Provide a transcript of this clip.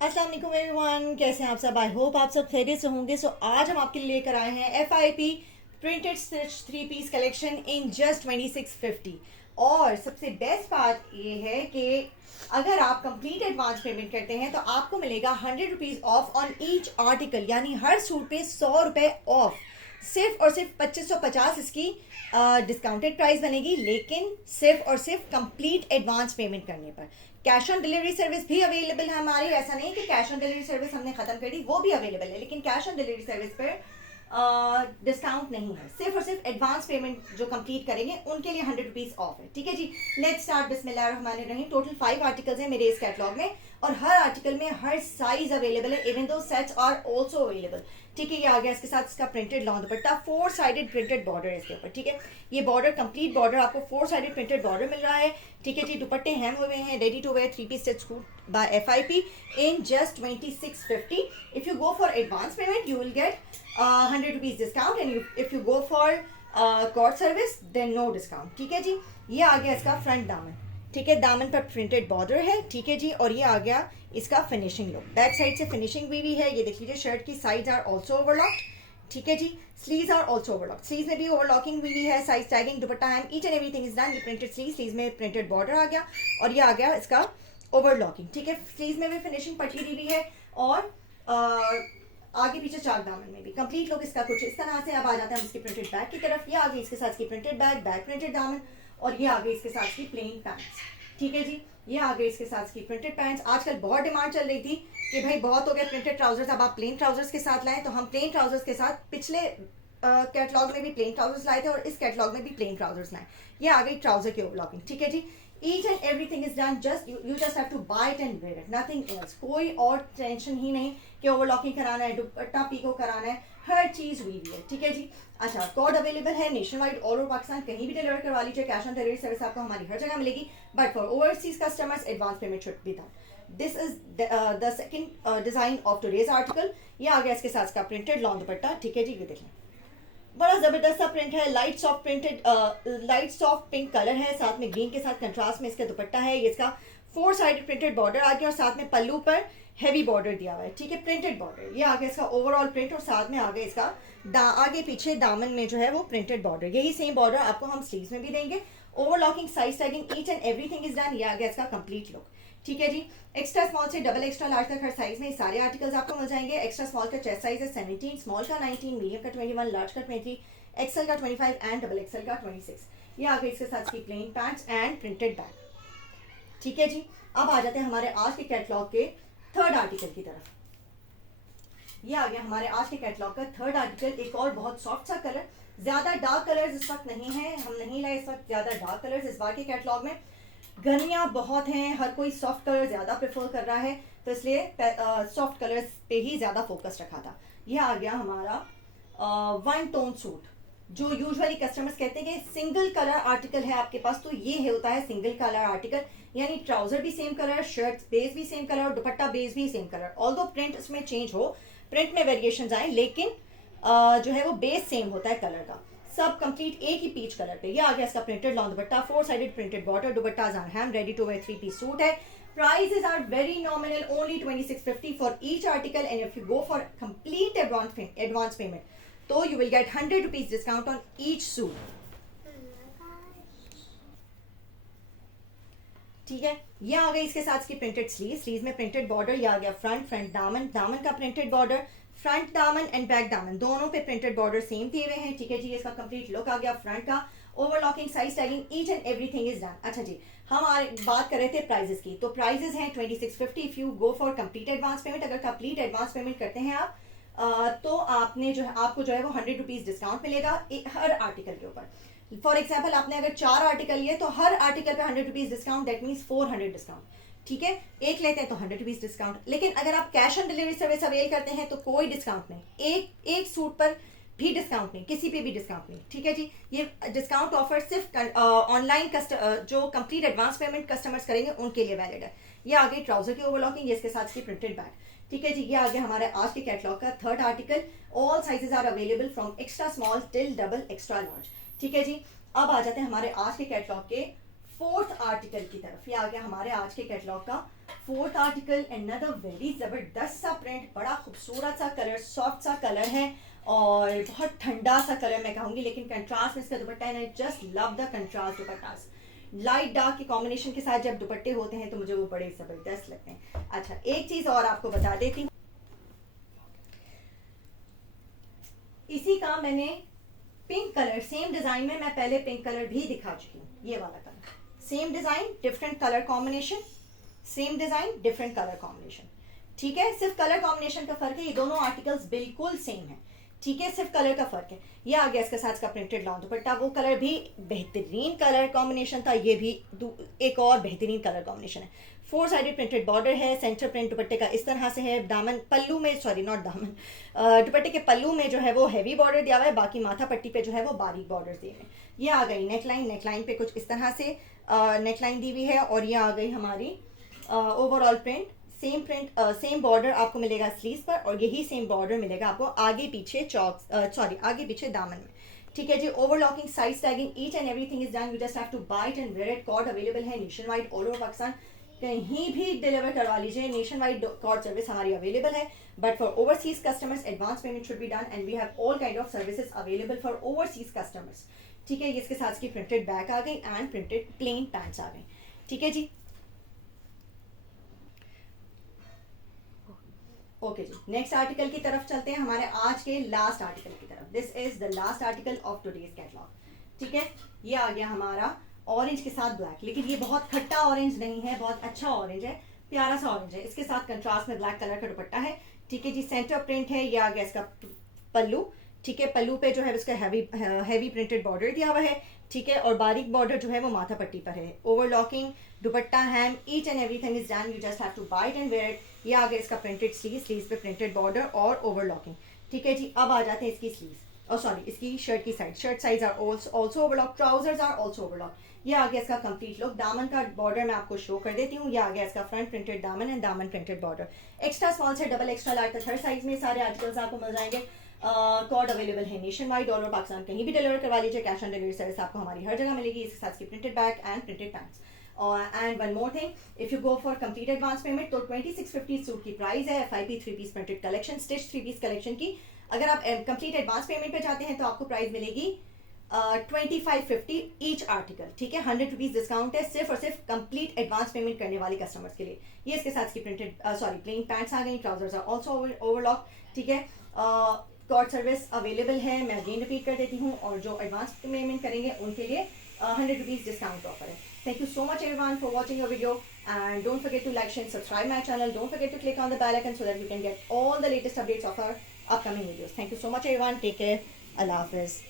अस्सलाम वालेकुम एवरीवन, कैसे हैं आप सब। आई होप आप सब खैरियत से होंगे। सो आज हम आपके लिए लेकर आए हैं FIP printed stitch 3 piece collection in just 2650। और सबसे बेस्ट बात ये है कि अगर आप कंप्लीट एडवांस पेमेंट करते हैं तो आपको मिलेगा 100 rupees of on each article, यानी हर सूट पे 100 रुपये ऑफ। सिर्फ और सिर्फ 2550 इसकी डिस्काउंटेड प्राइस बनेगी, लेकिन सिर्फ और सिर्फ कंप्लीट एडवांस पेमेंट करने पर। कैश ऑन डिलीवरी सर्विस भी अवेलेबल है हमारी। ऐसा नहीं कि कैश ऑन डिलीवरी सर्विस हमने खत्म कर दी, वो भी अवेलेबल है, लेकिन कैश ऑन डिलीवरी सर्विस पर डिस्काउंट नहीं है। सिर्फ और सिर्फ एडवांस पेमेंट जो कंप्लीट करेंगे उनके लिए 100 रुपीज़ ऑफ है। ठीक है जी, लेट्स स्टार्ट। बिस्मिल्लाहिर्रहमानिर्रहीम। टोटल 5 आर्टिकल्स हैं मेरे इस कैटलॉग में, और हर आर्टिकल में हर साइज अवेलेबल है, इवन दो सेट्स आर ऑल्सो अवेलेबल। ठीक है, ये आ गया इसके साथ इसका printed long dupatta, 4 sided printed border है इसके ऊपर। ठीक है, ये बॉर्डर कंप्लीट बॉर्डर आपको 4 साइडेड प्रिंटेड बॉर्डर मिल रहा है। ठीक है जी, दुपट्टे हेम हुए हैं, ready to wear 3 piece stitch suit by FIP in just 2650. If you go for advance payment, you will get 100 rupees discount, and if you go for cord service then no discount. ठीक है जी, ये आ गया इसका front दामन। ठीक है, दामन पर प्रिंटेड बॉर्डर है। ठीक है जी, और ये आ गया इसका फिनिशिंग लुक। बैक साइड से फिनिशिंग भी है, ये देख लीजिए। शर्ट की साइड्स आर ऑल्सो ओवरलॉक्ड। ठीक है जी, sleeves are also overlock. Sleeves में भी ओवरलॉकिंग हुई है, size tagging, dupatta hem, each and everything is done. ये प्रिंटेड स्लीव्स में प्रिंटेड बॉर्डर आ गया, और ये आ गया इसका ओवरलॉकिंग। ठीक है, स्लीव्स में भी फिनिशिंग पट्टी दी हुई है, और आगे पीछे चाक दामन में भी कंप्लीट लुक इसका कुछ इस तरह से। अब आ जाते हैं हम इसकी प्रिंटेड बैग की तरफ। ये आगे इसके साथ इसकी प्रिंटेड बैग प्रिंटेड दामन, और ये आगे इसके साथ की प्लेन पैंट्स। ठीक है जी, ये आगे इसके साथ की प्रिंटेड पैंट्स। आजकल बहुत डिमांड चल रही थी कि भाई बहुत हो गया प्रिंटेड ट्राउजर्स, अब आप प्लेन ट्राउजर्स के साथ लाएं, तो हम प्लेन ट्राउजर्स के साथ पिछले कैटलॉग में भी प्लेन ट्राउजर्स लाए थे, और इस कैटलॉग में भी प्लेन ट्राउजर्स लाए। ये आ गई ट्राउजर की ओवरलॉकिंग। ठीक है जी, each and everything is done, just you just have to buy it and wear it, nothing else. कोई और टेंशन ही नहीं कि ओवरलॉकिंग कराना है, दुपट्टा पीको कराना है, हर चीज हुई है। ठीक है जी, अच्छा, कोड अवेलेबल है nation wide, all over Pakistan, कहीं भी डिलीवर करवा लीजिए। कैश ऑन डिलीवरी सर्विस आपको हमारी हर जगह मिलेगी, but for overseas customers advance payment should be done. This is the second design of today's article. ये आ गया इसके साथ का प्रिंटेड लॉन्ग दुपट्टा। ठीक है जी, ये देखें, बड़ा जबरदस्त सा प्रिंट है, light soft printed, light soft pink colour है, साथ में ग्रीन के साथ कंट्रास्ट में इसका दुपट्टा है। ये इसका 4 साइडेड प्रिंटेड बॉर्डर आ गया, और साथ में पल्लू पर हैवी बॉर्डर दिया हुआ है। ठीक है, प्रिंटेड बॉर्डर। ये आ गया इसका ओवरऑल प्रिंट, और साथ में आ गया इसका आगे पीछे दामन में जो है वो प्रिंटेड बॉर्डर। यही सेम बॉर्डर आपको हम स्लीव्स में भी देंगे। Overlocking, size tagging, each and everything is done. ये आ गया इसका कंप्लीट लुक। ठीक है जी, एक्स्ट्रा स्मॉल से डबल एक्स्ट्रा लार्ज तक हर साइज में सारे आर्टिकल्स आपको मिल जाएंगे। एक्स्ट्रा स्मॉल का चेस्ट साइज है 17, स्मॉल का 19, मीडियम का 21, लार्ज का 23, एक्सल का 25 एंड डबल एक्सल का 26। ये आ गई इसके साथ की plain pants and printed bag. ठीक है जी, अब आ जाते हैं हमारे आज के कैटलॉग के थर्ड आर्टिकल की तरफ। ये आ गया हमारे आज के कैटलॉग का थर्ड आर्टिकल, एक और बहुत सॉफ्ट सा कलर। ज्यादा डार्क कलर्स इस वक्त नहीं है, हम नहीं लाए इस वक्त ज्यादा डार्क कलर्स इस बार के कैटलॉग में। गर्मियाँ बहुत हैं, हर कोई सॉफ्ट कलर ज्यादा प्रेफर कर रहा है, तो इसलिए सॉफ्ट कलर्स पे ही ज्यादा फोकस रखा था। यह आ गया हमारा वन टोन सूट। जो यूजुअली कस्टमर्स कहते हैं कि सिंगल कलर आर्टिकल है आपके पास, तो ये है होता है सिंगल कलर आर्टिकल, यानी ट्राउजर भी सेम कलर, शर्ट बेस भी सेम कलर, और दुपट्टा बेस भी सेम कलर। ऑल्दो प्रिंट इसमें चेंज हो, प्रिंट में वेरिएशंस आए, लेकिन जो है वो बेस सेम होता है कलर का। सब कंप्लीट एक ही पीच कलर पे। ये आ गया इसका printed long dupatta, 4 sided printed border, dupatta hem, ready to wear 3 piece suit है। Prices are very nominal, only 2650 for each article, and if you go for complete advance payment, तो you will get 100 rupees discount on each suit. ठीक है, ये आ गई इसके साथ इसकी printed sleeve में प्रिंटेड बॉर्डर। ये आ गया फ्रंट दामन का प्रिंटेड बॉर्डर, फ्रंट दामन एंड बैक दामन दोनों पे प्रिंटेड बॉर्डर सेम दिए हुए हैं। ठीक है जी, इसका कंप्लीट लुक आ गया फ्रंट का। Overlocking, size tagging, each and everything is done. अच्छा जी, हम बात कर रहे थे प्राइजेस की, तो प्राइजेस हैं 2650 if you go for complete advance payment. अगर कंप्लीट एडवांस पेमेंट करते हैं आप, तो आपने जो है आपको जो है वो 100 रुपीज डिस्काउंट मिलेगा हर आर्टिकल के ऊपर। फॉर एग्जाम्पल, आपने अगर 4 आर्टिकल लिए तो हर आर्टिकल पे 100 rupees discount, that means 400 discount. ठीक है, एक लेते हैं तो 100 रुपीज डिस्काउंट। लेकिन अगर आप cash on delivery service avail करते हैं तो कोई डिस्काउंट नहीं, एक सूट पर भी डिस्काउंट नहीं, किसी पे भी डिस्काउंट नहीं। ठीक है जी, ये डिस्काउंट ऑफर सिर्फ ऑनलाइन जो कंप्लीट एडवांस पेमेंट कस्टमर्स करेंगे उनके लिए वैलिड है। ये आ गई ट्राउजर की ओवरलॉकिंग, ये इसके साथ की प्रिंटेड बैग। ठीक है जी, ये आ गया हमारे आज के कैटलॉग का third article. All sizes are available from extra small till double extra large. ठीक है जी, अब आ जाते हैं हमारे आज के कैटलॉग के फोर्थ आर्टिकल की तरफ। ये आ गया हमारे आज के कैटलॉग का फोर्थ आर्टिकल, अनदर वेरी ज़बरदस्त सा प्रिंट, बड़ा खूबसूरत सा कलर, सॉफ्ट सा कलर है और बहुत ठंडा सा कलर मैं कहूँगी, लेकिन कंट्रास्ट में इसका दुपट्टा है, just love the contrast दुपट्टास। Light dark के कॉम्बिनेशन के साथ जब दुपट्टे होते हैं तो मुझे वो बड़े ज़बरदस्त लगते हैं। अच्छा, एक चीज़ और आपको बता देती हूँ, इसी का मैंने पिंक कलर, सेम डिज़ाइन में मैं पहले पिंक कलर भी दिखा चुकी हूँ, ये वाला colour, same design different colour combination, same design different colour combination, ठीक है, सिर्फ कलर कॉम्बिनेशन का फर्क है, ये दोनों आर्टिकल्स बिल्कुल सेम है, ठीक है, सिर्फ कलर का फर्क है। ये आ गया इसके साथ का प्रिंटेड लॉन्ग दुपट्टा, वो कलर भी बेहतरीन कलर कॉम्बिनेशन था, ये भी एक और बेहतरीन कलर कॉम्बिनेशन है। फोर साइडेड प्रिंटेड बॉर्डर है, सेंटर प्रिंट दुपट्टे का इस तरह से है, दामन पल्लू में, सॉरी नॉट दामन, दुपट्टे के पल्लू में जो है वो हैवी बॉर्डर दिया हुआ है, बाकी माथा पट्टी पे जो है वो बारीक बॉर्डर दिए हैं। ये आ गई नेकलाइन, नेकलाइन पे कुछ इस तरह से नेकलाइन दी हुई है, और ये आ गई हमारी overall print, same print, same border आपको मिलेगा स्लीव्स पर, और यही सेम बॉर्डर मिलेगा आपको आगे पीछे चौक, सॉरी आगे पीछे दामन में, ठीक है जी। Overlocking, side tagging, each and everything is done, you just have to buy it and wear it. कॉर्ड अवेलेबल है nation wide, all over Pakistan, कहीं भी डिलीवर करवा लीजिए, नेशन वाइड कॉर्ड सर्विस हमारी अवेलेबल है, but for overseas customers advance payment should be done, and we have all kind of services available for overseas customers, ठीक है। इसके साथ की प्रिंटेड बैक आ गई एंड प्रिंटेड प्लेन पैंट्स आ गई, ठीक है जी। ओके जी, नेक्स्ट आर्टिकल की तरफ चलते हैं, हमारे आज के लास्ट आर्टिकल की तरफ। This is the last article of today's catalogue, ठीक है। ये आ गया हमारा ऑरेंज के साथ ब्लैक, लेकिन ये बहुत खट्टा ऑरेंज नहीं है, बहुत अच्छा ऑरेंज है, प्यारा सा ऑरेंज है, इसके साथ कंट्रास्ट में ब्लैक कलर का दुपट्टा है, ठीक है जी। सेंटर प्रिंट है, ये आ गया इसका पल्लू, ठीक है, पल्लू पे जो है उसका हैवी प्रिंटेड बॉर्डर दिया हुआ है, ठीक है, और बारीक बॉर्डर जो है वो माथा पट्टी पर है। Overlocking, dupatta hem, each and everything is done, you just have to buy it and wear it. ये आ गया इसका प्रिंटेड स्लीव, स्लीव्स पे प्रिंटेड बॉर्डर और ओवरलॉकिंग, ठीक है जी। अब आ जाते हैं इसकी स्लीव्स, और सॉरी इसकी शर्ट की side, shirt size are also overlock, trousers are also overlock. ये आ गया इसका कंप्लीट लुक। दामन का बॉर्डर मैं आपको शो कर देती हूँ, ये आ गया इसका फ्रंट प्रिंटेड दामन एंड दामन प्रिंटेड बॉर्डर। एक्स्ट्रा स्मॉल से डबल एक्स्ट्रा लार्ज तक हर साइज में सारे आर्टिकल्स आपको मिल जाएंगे। कॉर्ड अवेलेबल है nation wide, all over Pakistan कहीं भी डिलीवर करवा लीजिए, कैश ऑन डिलीवरी सर्विस आपको हमारी हर जगह मिलेगी। इसके साथ की printed bag and printed pants. And one more thing, if you go for complete advance payment तो 2650 सूट की प्राइस है, FIP 3 piece printed collection, stitch 3 piece collection की। अगर आप कंप्लीट एडवांस पेमेंट पे जाते हैं तो आपको प्राइस मिलेगी 2550 ईच आर्टिकल, ठीक है। 100 रुपीज़ डिस्काउंट है सिर्फ और सिर्फ कंप्लीट एडवांस पेमेंट करने वाले कस्टमर्स के लिए। ये इसके साथ की प्रिंटेड सॉरी प्लेन पैंट्स आ गई, ट्राउजर्स आर ऑल्सो ओवरलॉक, ठीक है। कॉर्ड सर्विस अवेलेबल है, मैं अगेन रिपीट कर देती हूँ, और जो एडवांस पेमेंट करेंगे उनके लिए 100 रुपीज़ डिस्काउंट ऑफर है। Thank you so much everyone for watching your video, and don't forget to like, share, and subscribe my channel. Don't forget to click on the bell icon so that you can get all the latest updates of our upcoming videos. Thank you so much everyone. Take care. Allah Hafiz.